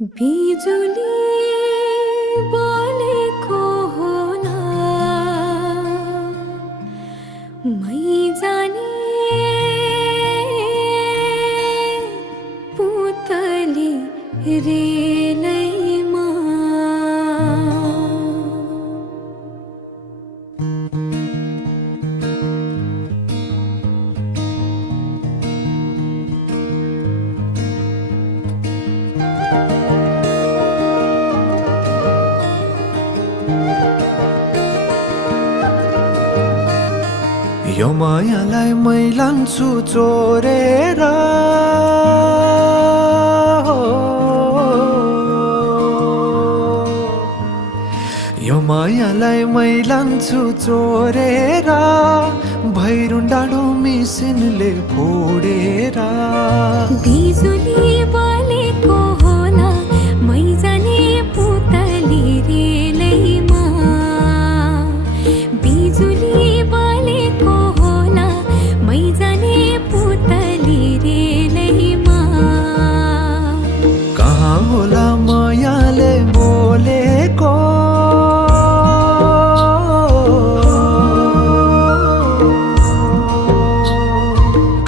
बिजुली बोलेको होला मै जाने पुतली रेलैमा यो मायालाई मै लान्छु चोरेर यो मायालाई मै लान्छु चोरेर भैरुन डाँडो मिसिनले फोडेर बिजुली बोलेको होला मै जाने पुतली रेलैमा बिजुली बोलेको होला मै जाने पुतली रेलैमा कहाँ होला मायाले बोलेको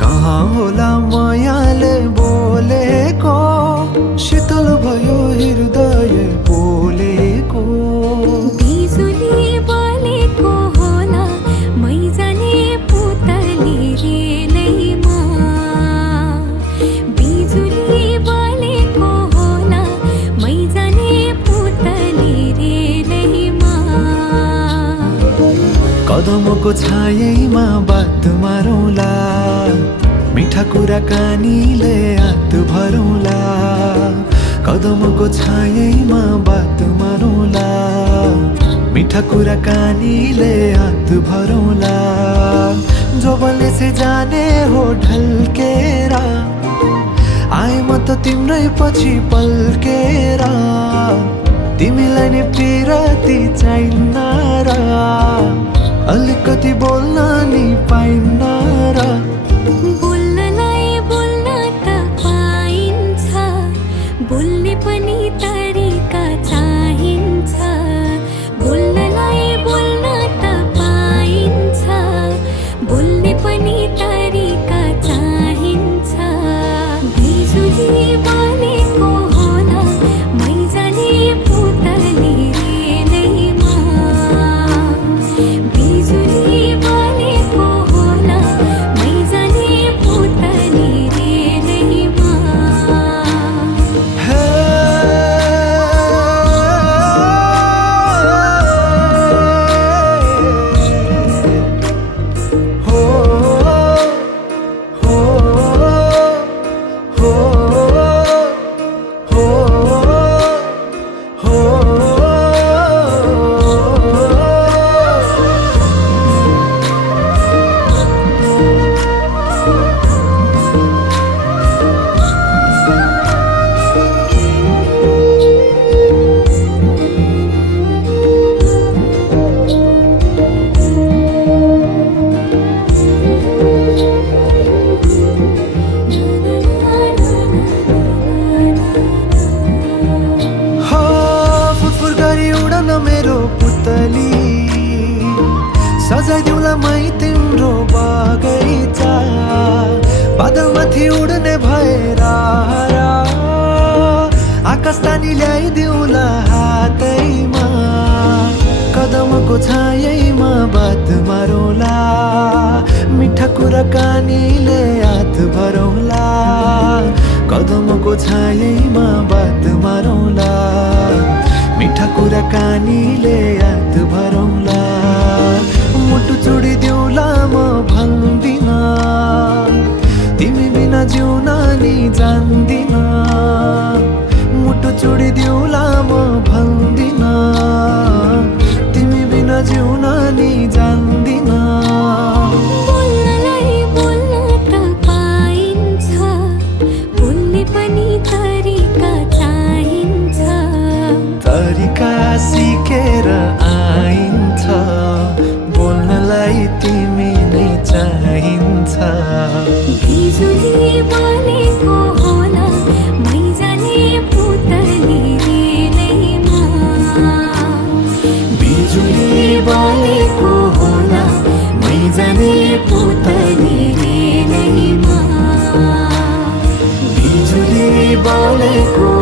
कहाँ होला मायाले बोलेको शीतल भयो हृदय बोलेको बिजुली बोलेको होला मै जाने पुतली रेलैमा बिजुली बोलेको होला मै जाने पुतली रेलैमा कदमको छायैमा बात मारौँला मिठा कुराकानीले हात भरौँला कदमको छायैमा बात मारौँला मिठा कुराकानीले हात भरौँला जोबनले से जाने हो ढल्केर आए म त तिम्रै पछि पल्केर तिमीलाई नि पिरती चाहिन्न र अलिकति बोल्न नि पाइन्न र बोल्नलाई बोल्न त पाइन्छ बोल्ने पनि तरिका चाहिन्छ बोल्नलाई बोल्न त पाइन्छ बोल्ने पनि तरिका चाहिन्छ बिजुली बोलेको होला मै जाने पुतली रेलैमा बिजुली बोलेको होला मै जाने पुतली रेलैमा हे हो हो हो हो फुरफुर गरी उडन मेरो पुतली सजाइदिउँला मै तिम्रो बगैँचा बादलमाथि उड्ने भएर आकाश तानी ल्याइदिउँला हातैमा कदमको छायैमा बात मारौँला मिठा कुराकानीले हात भरौँला कदमको छायैमा बात मारौँला मिठा कुराकानीले हात भरौँला मुटु चुडिदिउँला म भन्दिन तिमी बिना जिउन नि जान्दिन मुटु चुडिदिउँला म भन्दिन तिमी बिना जिउन नि जान्दिन बोल्नलाई बोल्न त पाइन्छ बोल्ने पनि तरिका चाहिन्छ तरिका सिकेर आइन्छ बोल्नलाई तिमी नै चाहिन्छ बिजुली बोलेको होला मै जाने पुतली बोलेको